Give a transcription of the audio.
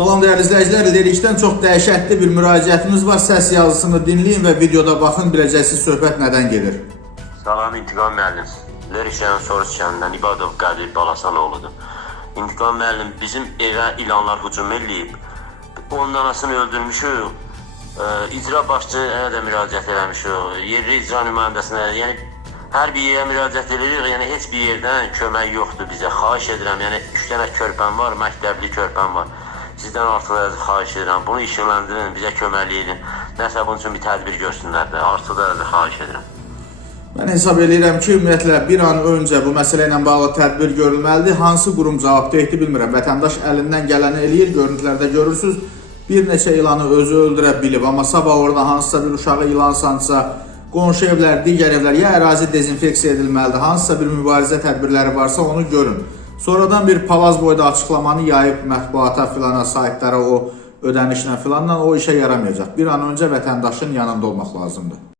Salam değerli izləyicilər, Lerikdən çox dəhşətli bir müraciətimiz var. Səs yazısını dinləyin və videoda baxın, biləcəksiniz söhbət nədən gedir. Salam, İntiqam müəllim. Lerikdən Soros kənindən İbadov Qədir Balasanoğludur. İntiqam müəllim, bizim evə ilanlar hücum eləyib. Onun anasını öldürmüşük. İcra başçısına da müraciət eləmişik. Yerli icra nümayəndəsinə, yəni hər bir yerə müraciət edirik. Yəni heç bir yerdən kömək yoxdur bizə. Xahiş edirəm, yəni 3 dənə körpəm var, məktəbli körpəm var. Sizdən artıq xahiş edirəm, bunu işıqləndirin, bizə köməklik edin. Nəsə bunun üçün bir tədbir görsünlər də, artıq da xahiş edirəm. Mən hesab edirəm ki, ümumiyyətlə bir an öncə bu məsələ ilə bağlı tədbir görülməlidir. Hansı qurum cavabdehdir bilmirəm. Vətəndaş əlindən gələni eləyir, görüntülərdə görürsünüz. Bir neçə ilanı özü öldürə bilib, amma sabah orada hansısa bir uşağı ilan sansa, qonşu evlər, digər evlər ya ərazi dezinfeksiya edilməlidir, hansısa bir mübarizə tədbirləri varsa onu görün. Sonradan bir palaz boyda açıqlamanı yayıb mətbuata filana, saytlara o ödənişlə filanla o işə yaramayacaq. Bir an öncə vətəndaşın yanında olmaq lazımdır.